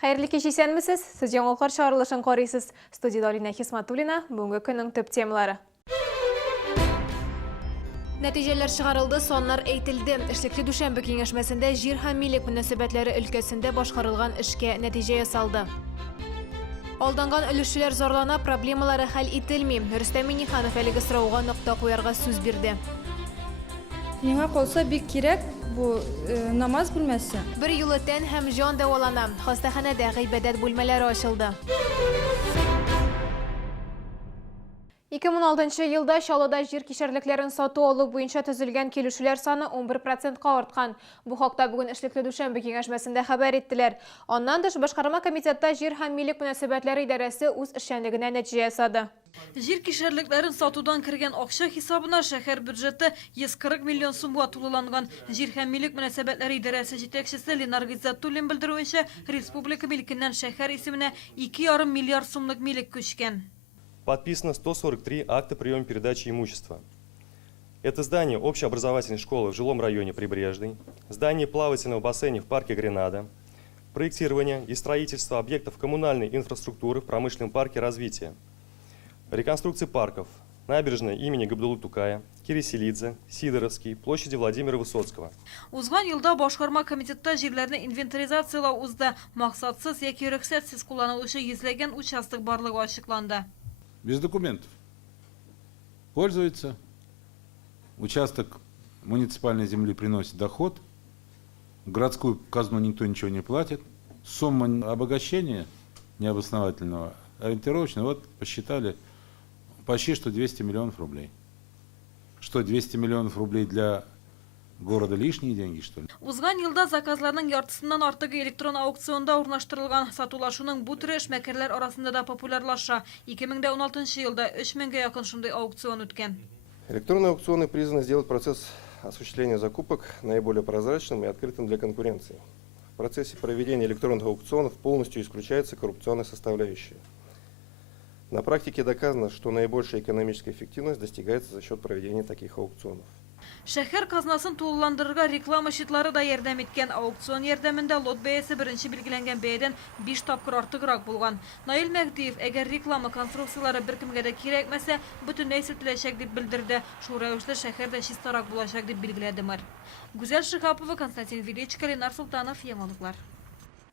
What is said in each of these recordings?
Xayrlı kеш исәнмесез? Сіз жаңалықтар шығарылышын қорисыз. Студияда Алина Хисматуллина, бүгінгі күннің төп темалары. Нәтижелер шығарылды, сонлар әйтілді. Ішлеклі дүшәмбі кеңешмесінде жер һәм милек мөнәсәбәтләре өлкәсендә башқарылған эшкә нәтиҗә ясалды. Алданған өлешчеләр зарлана, проблемалары хәл ителми. Рөстәм Миңнеханов әлеге сорауга нокта куярга сүз бирде. Миңа калса бик кирәк бу намаз бүлмәсе. Бер юлы тән һәм җан дәвалана. Хастаханәдә гыйбадәт бүлмәләре ачылды. 2006 елда Чаллыда жер кишәрлекләрен сату алу буенча төзелгән килешүләр саны 11%-ка арткан. Бу хакта бүген эшлекле дүшәмбе киңәшмәсендә хәбәр иттеләр. Аннан тыш башкарма комитетта жер һәм милек мөнәсәбәтләре идарәсе үз эшчәнлегенә нәтиҗә ясады. Жер кишәрлекләрен сатудан кергән акча хисабына шәһәр бюджеты 140 миллион сумга тулыланган. Жер һәм милек мөнәсәбәтләре идарәсе җитәкчесе Ленар Гыйззәтуллин белдерүенчә, республика милкеннән шәһәр исеменә 2,5 миллиард сумлык милек күчкән. Подписано 143 акта приема передачи имущества. Это здание общеобразовательной школы в жилом районе Прибрежный, здание плавательного бассейна в парке Гренада, проектирование и строительство объектов коммунальной инфраструктуры в промышленном парке развития, реконструкции парков, набережная имени Габдуллы Тукая, Киреселидзе, Сидоровский, площади Владимира Высоцкого. Узган елда башкарма комитетта җирләрне инвентаризациялау узды. Максатсыз яки рөхсәтсез кулланылучы йөзләгән участок барлыгы ачыкланды. Без документов. Пользуется. Участок муниципальной земли приносит доход. В городскую казну никто ничего не платит. Сумма обогащения необосновательного, ориентировочно, вот посчитали почти что 200 миллионов рублей. Что, 200 миллионов рублей для города лишние деньги, что ли? Узган елда заказларның яртысыннан артыгы электрон аукционда урнаштырылган. Сатулашуның бу түрі эшмәкәрләр арасында да популярлаша. 2016 елда 3000-гә якын шундый аукцион үткән. Электронные аукционы призваны сделать процесс осуществления закупок наиболее прозрачным и открытым для конкуренции. В процессе проведения электронных аукционов полностью исключается коррупционная составляющая. На практике доказано, что наибольшая экономическая эффективность достигается за счет проведения таких аукционов. Шәһәр казнасын тулыландырырга реклама шитлары да ярдәм иткән. Аукцион ярдәмендә лот бәясе беренче билгеләнгән бәядән 5 тапкыр артыграк булган. Наил Мәгдиев, әгәр реклама конструкциялары беркемгә дә кирәкмәсә, бөтенләй сүтеләчәк дип белдерде. Шул рәвешле шәһәрдә чистарак булачак дип билгеләде мэр. Гүзәл Шихапова, Константин Величко, Ленар Султанов, Яңалыклар.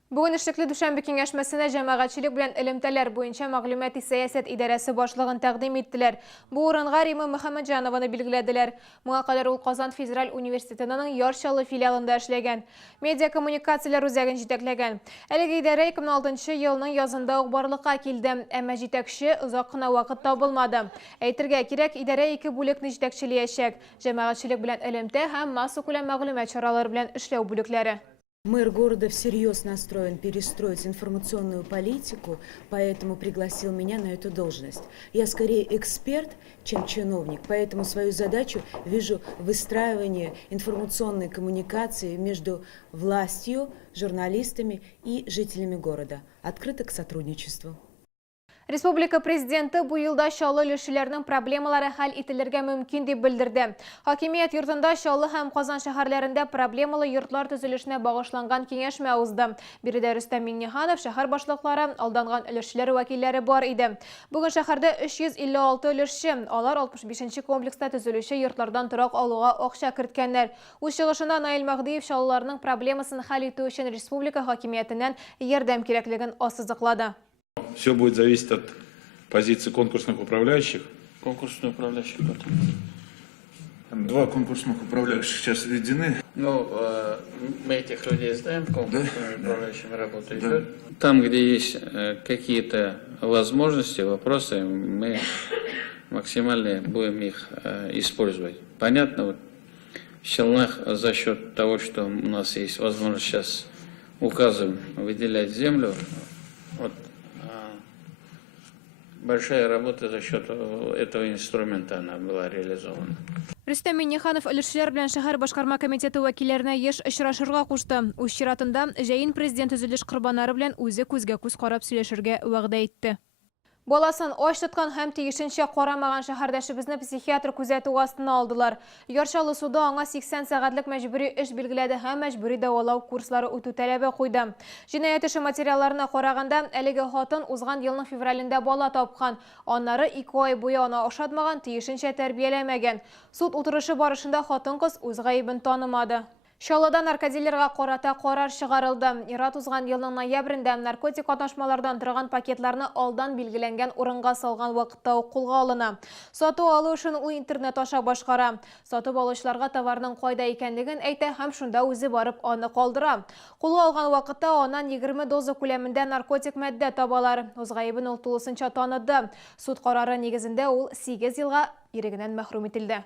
Бүген эшлекле дүшәмбе киңәшмәсенә җәмәгатьчелек белән элемтәләр буенча мәгълүмати сәясәт идарәсе башлыгын тәкъдим иттеләр. Бу урынга Рима Мөхәммәтҗанованы билгеләделәр. Моңа кадәр ул Казан Федераль университетының Яр-Чаллы филиалында эшләгән. Медиа коммуникацияләр үзәген җитәкләгән. Әлеге идарә 2006 елның язында ук барлыкка килде, әмма җитәкче озак кына вакыт табылмады. Әйтергә кирәк, идарә 2 бүлекне җитәкчеләячәк: җәмәгатьчелек белән элемтә һәм масса күләм мәгълүмат чаралары белән эшләү бүлекләре. Мэр города всерьез настроен перестроить информационную политику, поэтому пригласил меня на эту должность. Я скорее эксперт, чем чиновник, поэтому свою задачу вижу в выстраивании информационной коммуникации между властью, журналистами и жителями города. Открыто к сотрудничеству. Республика президенты бу елда Чаллы өлешчеләрнең проблемалары хәл ителергә мөмкин дип белдерде. Хакимият йортында Чаллы һәм Казан шәһәрләрендә проблемалы йортлар төзелешенә багышланган киңәшмә узды. Биредә Рөстәм Миңнеханов, шәһәр башлыклары, алданган өлешчеләр вәкилләре бар иде. Бүген шәһәрдә 356 өлешче, алар 65-нче комплекста төзелүче йортлардан торак алуга акча керткәннәр. Үз чыгышында Наил Мәгдиев Чаллыларның проблемасын хәл итү өчен республика хакимиятеннән ярдәм кирәклеген ассызыклады. Все будет зависеть от позиции конкурсных управляющих. Конкурсные управляющие кто-то? 2 конкурсных управляющих сейчас введены. Ну, мы этих людей знаем, конкурсными управляющими работают. Да. Там, где есть какие-то возможности, вопросы, мы максимально будем их использовать. Понятно, вот в Челнах за счет того, что у нас есть возможность сейчас указом выделять землю, вот, большая работа за счет этого инструмента она была реализована. Рөстәм Миңнеханов өлешчеләр белән шәһәр башкарма комитеты вәкилләренә еш очрашырга кушты. Үз чиратында җәен президент төзелеш корбаннары белән үзе күзгә күз карап сөйләшергә вәгъдә итте. Баласын аш тоткан һәм тиешенчә карамаган шәһәрдәшебезне психиатр күзәтү астына алдылар. Яршалы суда аңа 80 сәгатьлек мәҗбүри эш билгеләде һәм мәҗбүри дәвалау курслары үтү таләбе куйды. Җинаять эше материалларына караганда, әлеге хатын узган елның февралендә бала тапкан. Аннары 2 ай буе аны ашатмаган, тиешенчә тәрбияләмәгән. Суд утырышы барышында хатын-кыз үз гаебен танымады. Чаллыда наркодилерга карата карар чыгарылды. Ират узган елның ноябрендә наркотик катнашмалардан торган пакетларны алдан билгеләнгән урынга салган вакытта ук кулга алына. Сату алу өчен ул интернет аша башкара. Сатып алучыларга товарның кайда икәнлеген әйтә һәм шунда үзе барып аны калдыра. Кулга алган вакытта аннан 20 доза күләмендә наркотик мәддә табалар. Үз гаебен ул тулысынча таныды. Суд карары нигезендә ул 8 елга ирегеннән мәхрүм ителде.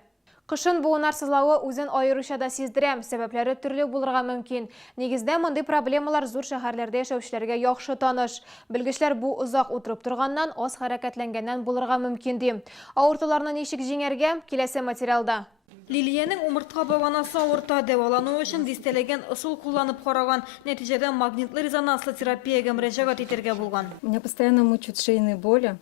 Кышын буынарсызлауы үзен айырыша да сиздерәм, сәбәпләре төрле булырга мөмкин. Нигездә мондый проблемалар зур шәһәрләрдә яшәүчеләргә яхшы таныш. Белгечләр бу озак утырып торганнан, аз хәрәкәтләнгәннән булырга мөмкин ди. Авыртуларны ничек җиңәргә? Киләсе материалда. Лилиянең умыртка баганасы авырта, дәвалану өчен дистәләгән ысул кулланып караган. Нәтиҗәдә магнитлы резонанслы терапиягә мөрәҗәгать итәргә булган. Меня постоянно мучают шейные боли.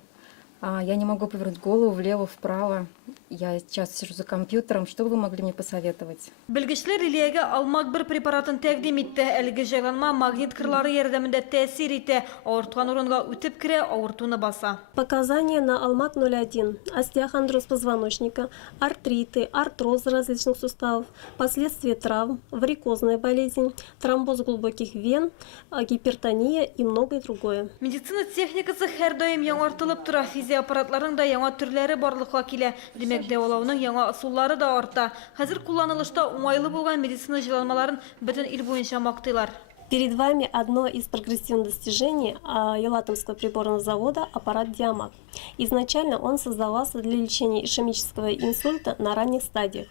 Я не могу повернуть голову влево, вправо. Я сейчас сижу за компьютером. Что вы могли мне посоветовать? Белгечләр Лилиягә алмак бер препаратын тәкъдим итте. Әлеге җайланма магнит кырлары ярдәмендә тәэсир итә. Авырткан урынга үтеп керә, авыртуны баса. Показания на алмак 0,1. Остеохондроз позвоночника, артриты, артроз различных суставов, последствия травм, варикозная болезнь, тромбоз глубоких вен, гипертония и многое другое. Медицина техникасы һәр даим яңартылып тора. Физиоаппаратларның да яңа төрләре барлыкка килә. Демәк, дәвалауның яңа ысуллары да арта. Хәзер кулланылышта уңайлы булган медицина җайланмаларын бөтен ил буенча мактыйлар. Перед вами одно из прогрессивных достижений Елатомского приборного завода – аппарат «Диамаг». Изначально он создавался для лечения ишемического инсульта на ранних стадиях.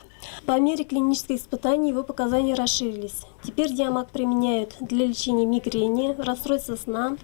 По мере клинических испытаний его показания расширились. Теперь «Диамаг» применяют для лечения мигрени, расстройства сна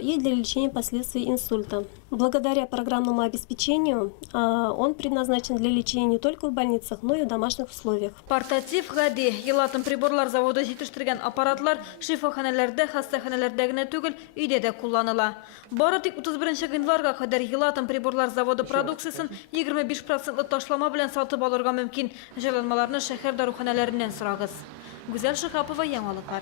и для лечения последствий инсульта. Благодаря программному обеспечению он предназначен для лечения не только в больницах, но и в домашних условиях. Портатив гади, Елатом приборлар заводы җитештергән аппаратлар шифаханәләрдә, хастаханәләрдә генә түгел, өйдә дә кулланыла. Бары тик 31 гыйнварга кадәр Елатом приборлар заводы продукциясын 25% ташлама белән сатып алырга мөмкин. Җайланмаларны шәһәр даруханәләреннән сорагыз. Гүзәл Шихапова, яңалыклар.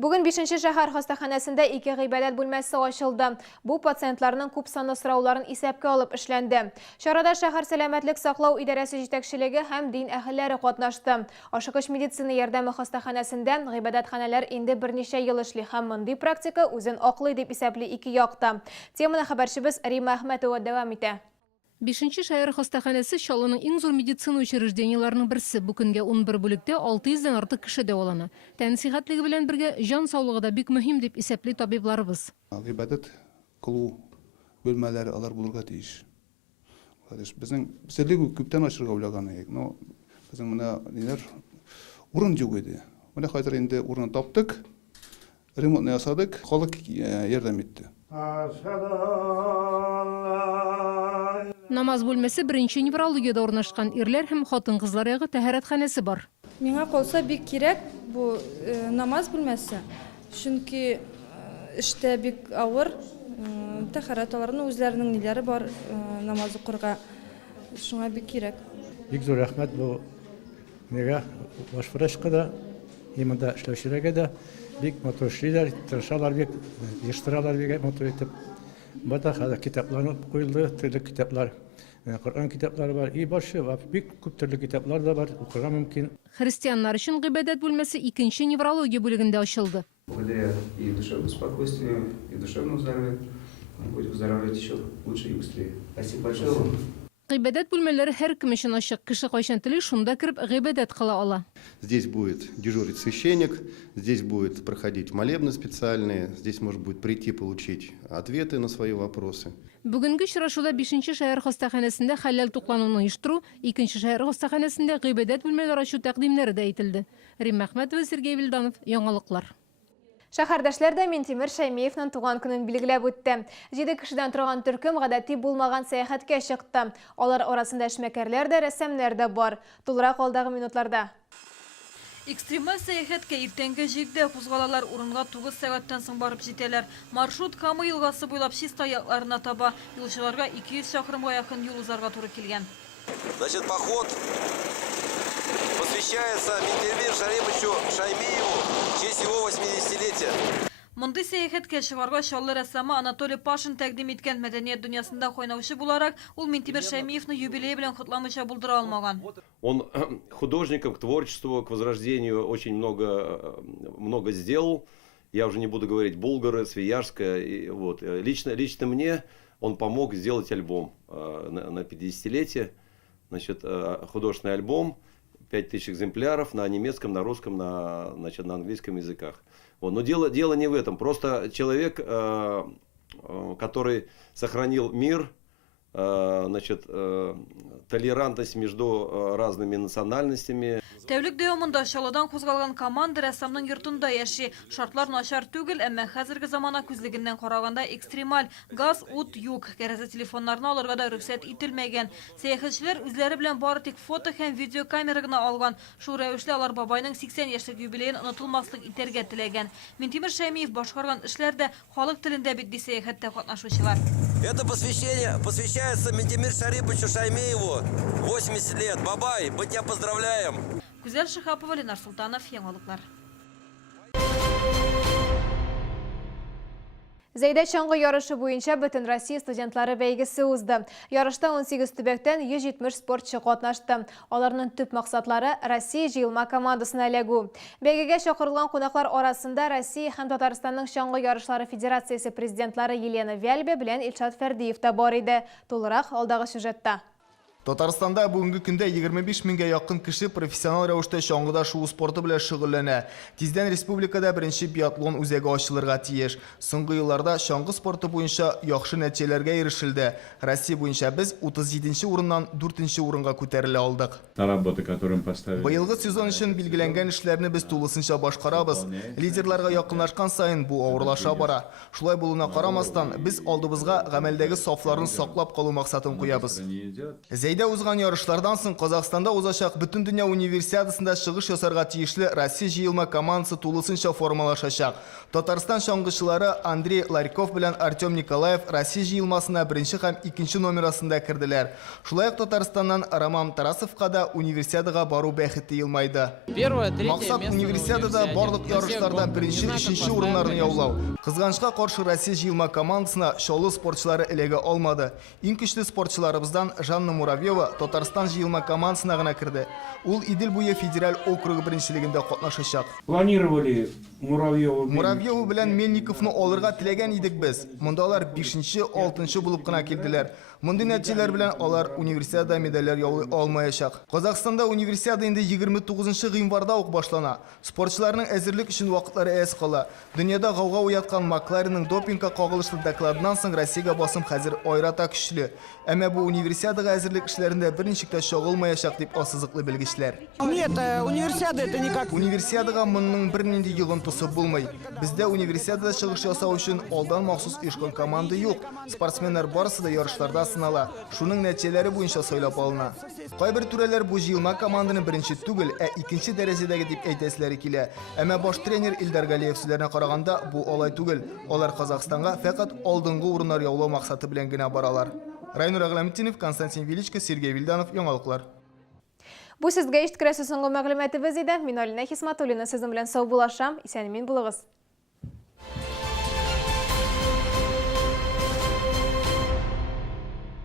Бүген 5-нче шәһәр хастаханәсендә 2 гыйбадәт бүлмәсе ачылды. Бу пациентларның күп санлы сорауларын исәпкә алып эшләнде. Чарада шәһәр сәламәтлек саклау идарәсе җитәкчелеге һәм дин әһелләре катнашты. Ашыгыч медицина ярдәме хастаханәсендә гыйбадәтханәләр инде берничә ел эшли һәм мондый практика үзен аклый дип исәпли ике якта. Теманы хәбәрчебез Рима Әхмәтова дәвам итә. 5-нче шәһәр хастаханәсе Чаллының иң зур медицина учреждениеларының берсе. Бу көнгә 11 бүлектә 600-дән артык кеше дәвалана. Тәнсихатлыгы белән бергә җан саулыгы да бик мөһим дип исәпли табибларыбыз. Гыйбадәт кылу бөлмәләре алар булырга тиеш. Безнең бизлеге күптән ачырга уйлаган идек. Но безнең менә ниләр урын юк иде. Менә хәзер инде урын таптык. Ремонтны ясадык, халык ярдәм итте. Намаз бүлмәсе 1-нче неврологиядә урнашкан, ирләр һәм хатын-кызлар ягы тәһарәтханәсе бар. Миңа калса бик кирәк бу намаз бүлмәсе. Чөнки эштә бик авыр, тәһарәтләрнең үзләренең ниләре бар, намаз укырга. Шуңа бик кирәк. Бик зур рәхмәт бу нигә башврачка да, имында эшләүчеләргә дә бик матур эшлиләр, тырышалар бик, җыштыралар бик матур итеп. Бата хәзер китаплар куелды, төрле китаплар, Коръән китаплары бар, и башы бик күп төрле китаплар да бар, укырга мөмкин. Христианнар өчен гыйбадәт бүлмәсе 2-нче неврология бүлегендә ачылды. Благодаря и душевному спокойствию, и душевному здоровью, он будет выздоравливать еще лучше и быстрее. Спасибо большое вам. Гыйбадәт бүлмәләре һәр кем өчен ачык. Кеше кайчан теле шунда кирип гыйбадәт кыла ала. Здесь будет дежурить священник, здесь будет проходить молебны специальные, здесь может будет прийти получить ответы на свои вопросы. Бүгенге очрашуда 5-нче шәһәр хастаханәсендә хәләл туклануны оештыру, 2-нче шәһәр хастаханәсендә гыйбадәт бүлмәләре ачу тәкъдимнәре дә ителде. Римма Әхмәтова, Сергей Вильданов, яңалыклар. Шәһәрдәшләр дә Минтимер Шәймиевның туган көнен билгеләп үтте. 7 кешедән торган төркем гадәти булмаган сәяхәткә чыкты. Алар арасында эшмәкәрләр дә, рәссамнар да бар. Тулырак алдагы минутларда. Экстремаль сәяхәткә иртәнге җигдә кузгалалар, урынга 9 сәгатьтән соң барып җитәләр. Маршрут Кама елгасы буйлап Чиста якларына таба. Юлчыларга 200 чакрымга якын юл узарга туры килгән. Значит, поход посвящается Минтимиру Шариповичу Шаймиеву в честь его 80-летия. Мондый сәяхәткә чыгарга Чаллы рәссамы Анатолий Пашин тәкъдим иткән мәдәният дөньясында кайнаучы буларак, ул Минтимир Шаймиевны юбилей белән котламыйча булдыра алмаган. Он художником к творчеству, к возрождению очень много сделал. Я уже не буду говорить Булгары, Свияжская. Вот. Лично мне он помог сделать альбом на 50-летие. Значит, художественный альбом, 5000 экземпляров на немецком, на русском, на английском языках. Вот. Но дело не в этом. Просто человек, который сохранил мир, значит, толерантность между разными национальностями. Тәүлек дәвамында Чаллыдан кузгалган команда рәссамның йортында яши. Шартлар начар түгел, әмма хәзерге замана күзлегеннән караганда экстремаль газ, ут юк. Кәрәзә телефоннарны алырга да рөхсәт ителмәгән. Сәяхәтчеләр үзләре белән бары тик фото һәм видео камера гына алган. Шул рәвешле алар бабайның 80 яшьлек юбилеен онытылмаслык итәргә теләгән. Минтимир Шаймиев башкарган эшләрдә халык телендә бит ди сәяхәттә катнашучылар. Это посвящение посвящается Минтимиру Шариповичу Шаймиеву 80 лет. Бабай, мы тебя поздравляем. Гүзәл Шихапова, Ленар Султанов, яңалыклар. Зәйдә чаңғы ярышы буенча бөтен Россия студентлары бәйгесе узды. Ярышта 18 төбәктән 170 спортчы катнашты. Аларның төп максатлары Россия җыелма командасына эләгү. Бәйгегә чакырылган кунаклар арасында Россия һәм Татарстанның чаңғы ярышлары федерациясе президентлары Елена Вяльбе белән Илшат Фәрдиев та бар иде. Тулырак алдагы сюжетта. Татарстанда бүгінгі күндә 25 меңгә якын кеше профессионал рәвештә чаңгыда шуу спорты белән шөгыльләнә. Тиздән республикада беренче биатлон үзәге ачылырга тиеш. Соңгы елларда чаңгы спорты буенча яхшы нәтиҗәләргә ирешелде. Россия буенча без 37нче урыннан 4нче урынга күтәрелә алдык. Быелгы сезон өчен билгеләнгән эшләрне без тулысынча башкарабыз. Лидерларга якынлашкан сайын бу авырлаша бара. Шулай булуына карамастан, без алдыбызга гамәлдәге сафларын саклап калу максатын куябыз. Зәйдә узган ярышлардан соң Казахстанда узачак бөтен дөнья универсиадасында чыгыш ясарга тиешле Россия җыелма командасы тулысынча формалашачак. Татарстан чаңгычылары Андрей Ларьков белән Артем Николаев Россия җыелмасына 1 һәм 2 номерасында керделәр. Шулай ук Татарстаннан Роман Тарасовка да универсиадага бару бәхете елмайды. Максат универсиадада барлык ярышларда 1-3 урыннарны яулау. Кызганычка каршы Россия җыелма командасына Чаллы спортчылары эләгә алмады. Иң көчле спортчыларыбыздан Жанна Муравьева Татарстан җыелма командасына гына керде. Ул Идел буе федераль округы беренчелегендә катнашачак. Планировали Муравьева белән Мельниковны алырга теләгән идек без. Монда алар 5-6 булып кына килделәр. Мондый нәтиҗәләр белән алар универсиада медальләр яулый алмаячак. Казахстанда универсиада инде 29 гыйнварда ук башлана. Спортчыларның әзерлек өчен вакытлары әз кала. Дөньяда гауга уяткан Макларенның допингка кагылышлы докладынан соң Россиягә басым хәзер айрата көчле. Әмма бу универсиадага әзерлек эшләрендә берничек тә чагылмаячак дип ассызыклы белгечләр. Нет, универсиада это никак. Универсиадага монның бернинди йогынтысы булмый. Бездә универсиадада чыгыш ясау өчен алдан махсус оешкан команда юк. Спортсменнар барысы да ярышларда сынала. Шуның нәтиҗәләре буенча сайлап алына. Кайбер түрәләр бу җыелма команданы беренче түгел, икенче дәрәҗәдәге дип әйтәсләре килә. Әмма баш тренер Илдар Галиев сүзләренә караганда, бу алай түгел. Алар Казахстанга фақат алдынгы урыннар яулау максаты белән генә баралар. Райнур Агламетдинов, Константин Величко, Сергей Вильданов, яңалыклар. Бу сезгә ишеткерәсе соңгы мәгълүматыбыз иде. Мин Алина Хисматуллина сезнең белән сау булашам. Исән-имин булыгыз.